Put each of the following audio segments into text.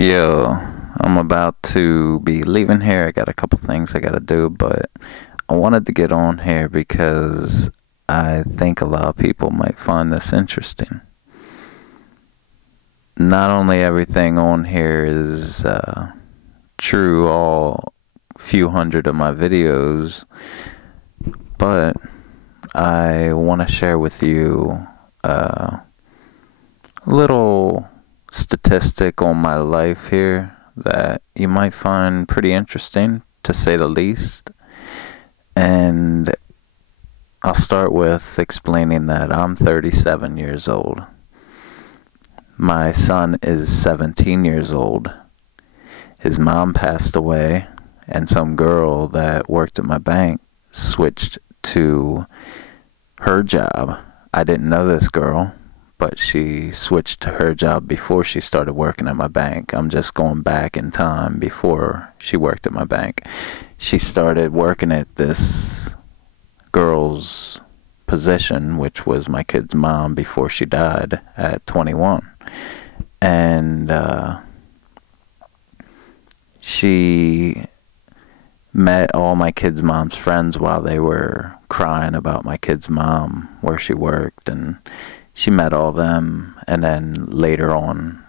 Yo, I'm about to be leaving here. I got a couple things I gotta do, but I wanted to get on here because I think a lot of people might find this interesting. Not only everything on here is true, all few hundred of my videos, but I want to share with you a little statistic on my life here that you might find pretty interesting, to say the least. And I'll start with explaining that I'm 37 years old. My son is 17 years old. His mom passed away, and some girl that worked at my bank switched to her job. I didn't know this girl, but she switched to her job before she started working at my bank. I'm just going back in time before she worked at my bank. She started working at this girl's position, which was my kid's mom, before she died at 21. And she met all my kid's mom's friends while they were crying about my kid's mom, where she worked, and she met all them, and then later on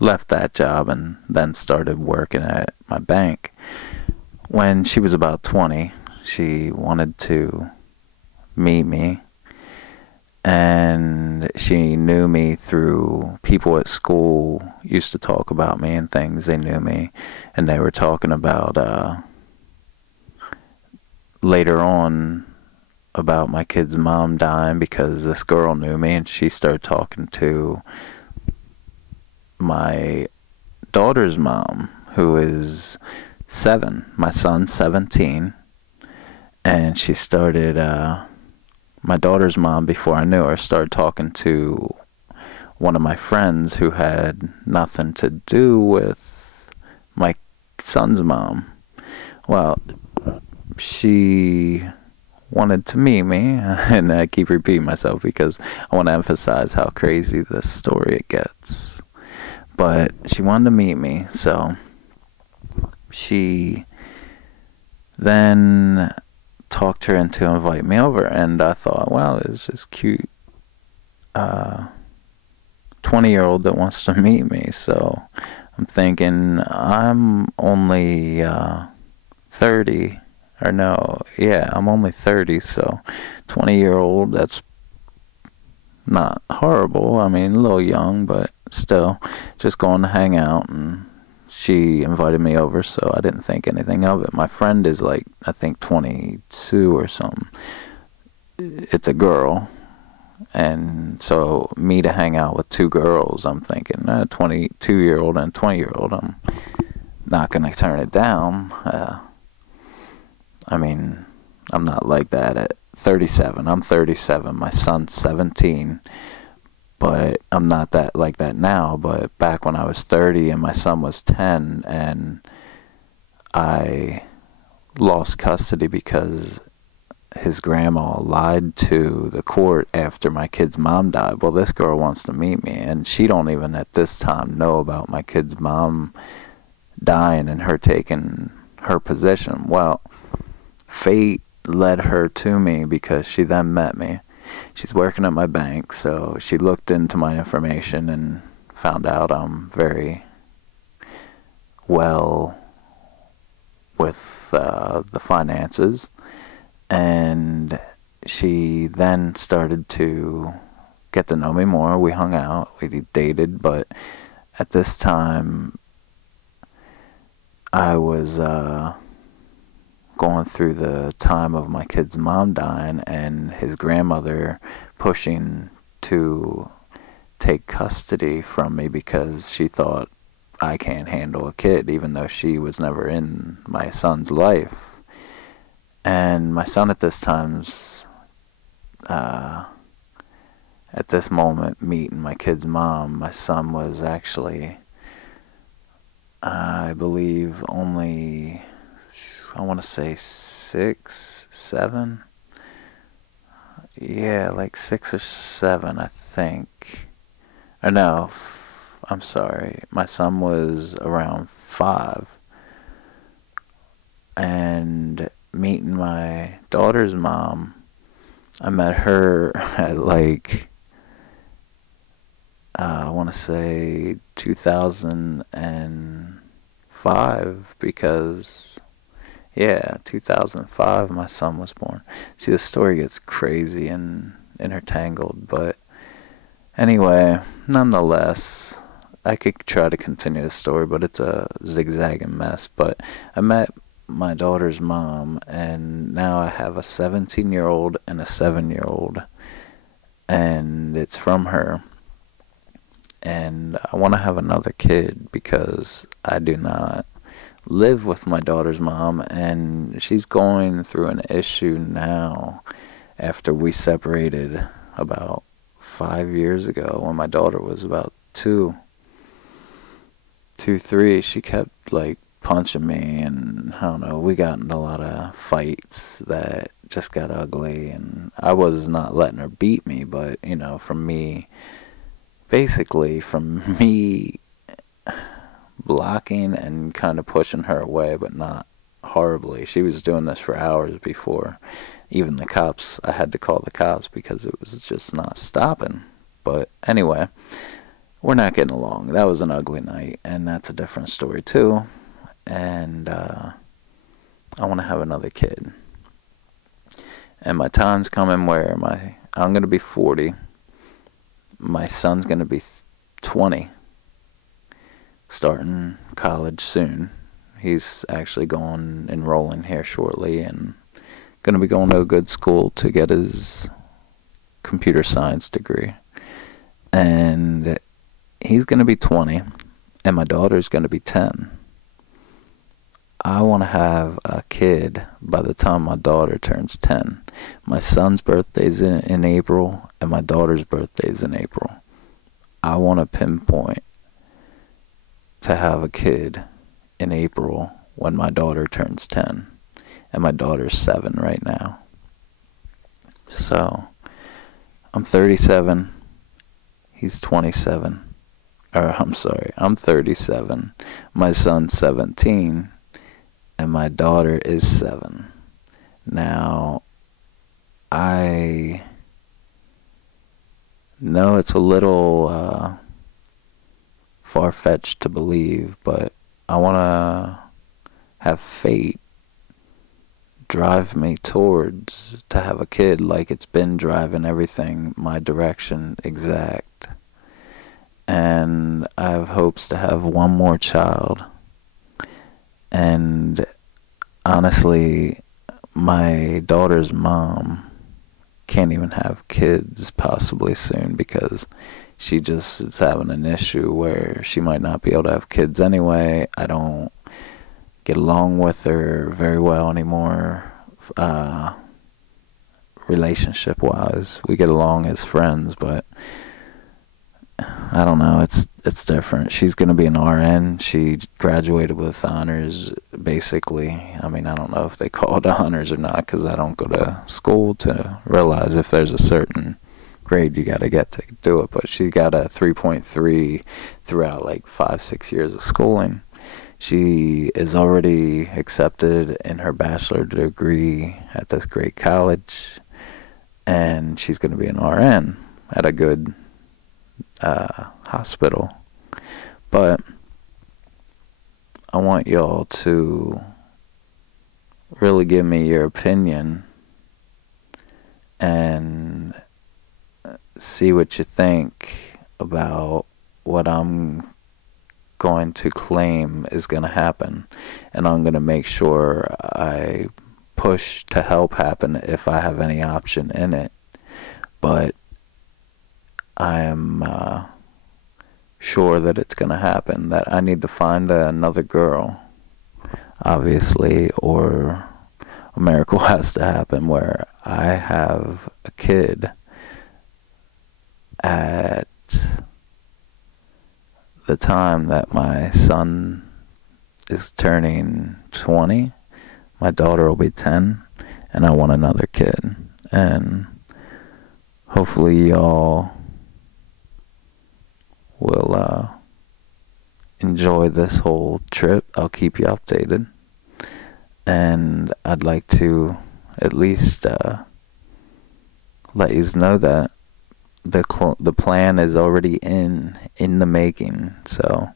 left that job and then started working at my bank. When she was about 20, she wanted to meet me, and she knew me through people at school used to talk about me and things. They knew me, and they were talking about later on about my kid's mom dying, because this girl knew me, and she started talking to my daughter's mom, who is 7. My son's 17, and she started my daughter's mom, before I knew her, started talking to one of my friends who had nothing to do with my son's mom. Well, she wanted to meet me, and I keep repeating myself because I want to emphasize how crazy this story it gets. But she wanted to meet me, so she then talked her into invite me over, and I thought, well, it's this cute 20-year-old that wants to meet me. So I'm thinking, I'm only 30, or no, yeah, I'm only 30, so 20-year-old, that's not horrible. I mean, a little young, but still, just going to hang out. And she invited me over, so I didn't think anything of it. My friend is like, I think 22 or something. It's a girl. And so me to hang out with two girls, I'm thinking, 22-year-old and 20-year-old, I'm not going to turn it down. I mean, I'm not like that at 37. I'm 37. My son's 17. But I'm not that like that now. But back when I was 30 and my son was 10, and I lost custody because his grandma lied to the court after my kid's mom died. Well, this girl wants to meet me, and she don't even at this time know about my kid's mom dying and her taking her position. Well, fate led her to me because she then met me. She's working at my bank, so she looked into my information and found out I'm very well with the finances. And she then started to get to know me more. We hung out, we dated, but at this time I was going through the time of my kid's mom dying and his grandmother pushing to take custody from me because she thought I can't handle a kid, even though she was never in my son's life. And my son at this time's, at this moment, meeting my kid's mom, my son was actually, I believe, only, I want to say 6, 7. Yeah, like 6 or 7, I think. Or no, I'm sorry, my son was around 5, and meeting my daughter's mom, I met her at like, I want to say 2005, because, yeah, 2005 my son was born. See, the story gets crazy and intertangled, but anyway, nonetheless, I could try to continue the story, but it's a zigzagging mess. But I met my daughter's mom, and now I have a 17-year-old and a 7-year-old, and it's from her. And I want to have another kid because I do not live with my daughter's mom, and she's going through an issue now after we separated about 5 years ago when my daughter was about 3. She kept like punching me, and I don't know, we got in a lot of fights that just got ugly, and I was not letting her beat me, but you know, from me blocking and kind of pushing her away, but not horribly. She was doing this for hours before even the cops. I had to call the cops because it was just not stopping. But anyway, we're not getting along. That was an ugly night, and that's a different story too. And I want to have another kid. And my time's coming where I'm going to be 40. My son's going to be 20, starting college soon. He's actually enrolling here shortly, and going to be going to a good school to get his computer science degree. And he's going to be 20, and my daughter's going to be 10. I want to have a kid by the time my daughter turns 10. My son's birthday's in April, and my daughter's birthday's in April. I want to pinpoint to have a kid in April when my daughter turns 10. And my daughter's 7 right now. So, I'm 37. He's 27. I'm sorry, I'm 37. My son's 17. And my daughter is 7. Now, I know it's a little far-fetched to believe, but I want to have fate drive me towards to have a kid like it's been driving everything my direction exact. And I have hopes to have one more child. And honestly, my daughter's mom can't even have kids possibly soon because she just is having an issue where she might not be able to have kids anyway. I don't get along with her very well anymore, relationship wise. We get along as friends, but I don't know, it's different. She's going to be an RN. She graduated with honors, basically. I mean, I don't know if they call it honors or not because I don't go to school to realize if there's a certain grade you got to get to do it, but she got a 3.3 throughout like 5-6 years of schooling. She is already accepted in her bachelor degree at this great college, and she's going to be an RN at a good hospital. But I want y'all to really give me your opinion and see what you think about what I'm going to claim is going to happen, and I'm going to make sure I push to help happen if I have any option in it. But I am sure that it's going to happen, that I need to find another girl, obviously, or a miracle has to happen where I have a kid at the time that my son is turning 20. My daughter will be 10, and I want another kid. And hopefully y'all will enjoy this whole trip, I'll keep you updated. And I'd like to at least let you know that the plan is already in the making. So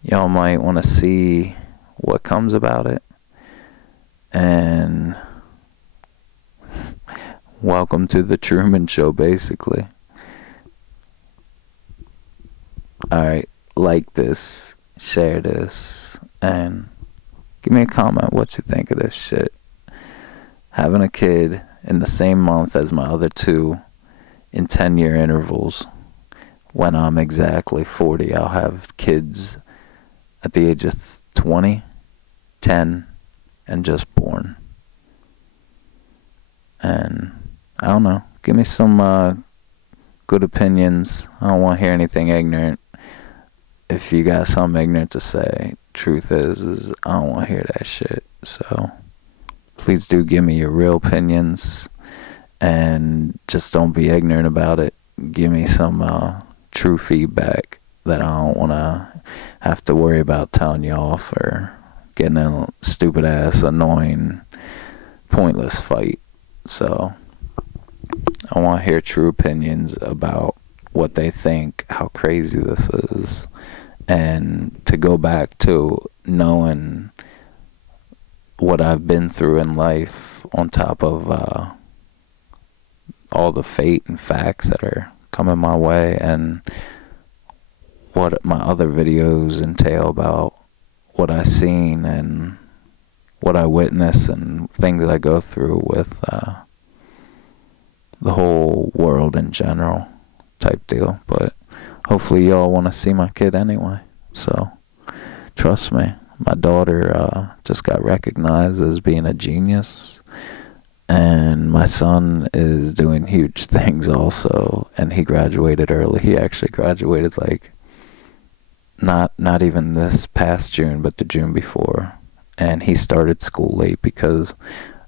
y'all might want to see what comes about it. And welcome to the Truman Show, basically. Alright, like this, share this, and give me a comment what you think of this shit. Having a kid in the same month as my other two in 10-year intervals. When I'm exactly 40, I'll have kids at the age of 20, 10, and just born. And I don't know, give me some good opinions. I don't want to hear anything ignorant. If you got something ignorant to say, truth is I don't want to hear that shit. So please do give me your real opinions, and just don't be ignorant about it. Give me some true feedback that I don't want to have to worry about telling you off or getting in a stupid ass, annoying, pointless fight. So I want to hear true opinions about what they think, how crazy this is, and to go back to knowing what I've been through in life on top of all the fate and facts that are coming my way, and what my other videos entail about what I've seen and what I witness and things I go through with the whole world in general type deal. But hopefully y'all want to see my kid anyway. So trust me, my daughter just got recognized as being a genius, and my son is doing huge things also, and he graduated early. He actually graduated like not even this past June, but the June before. And he started school late because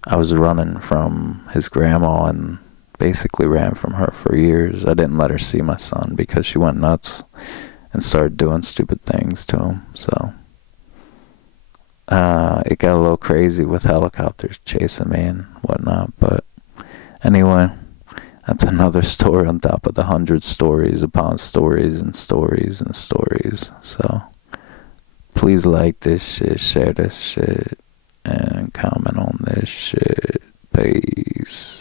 I was running from his grandma and basically ran from her for years. I didn't let her see my son because she went nuts and started doing stupid things to him. So it got a little crazy with helicopters chasing me and whatnot. But anyway, that's another story on top of the 100 stories upon stories and stories and stories. So please like this shit, share this shit, and comment on this shit. Peace.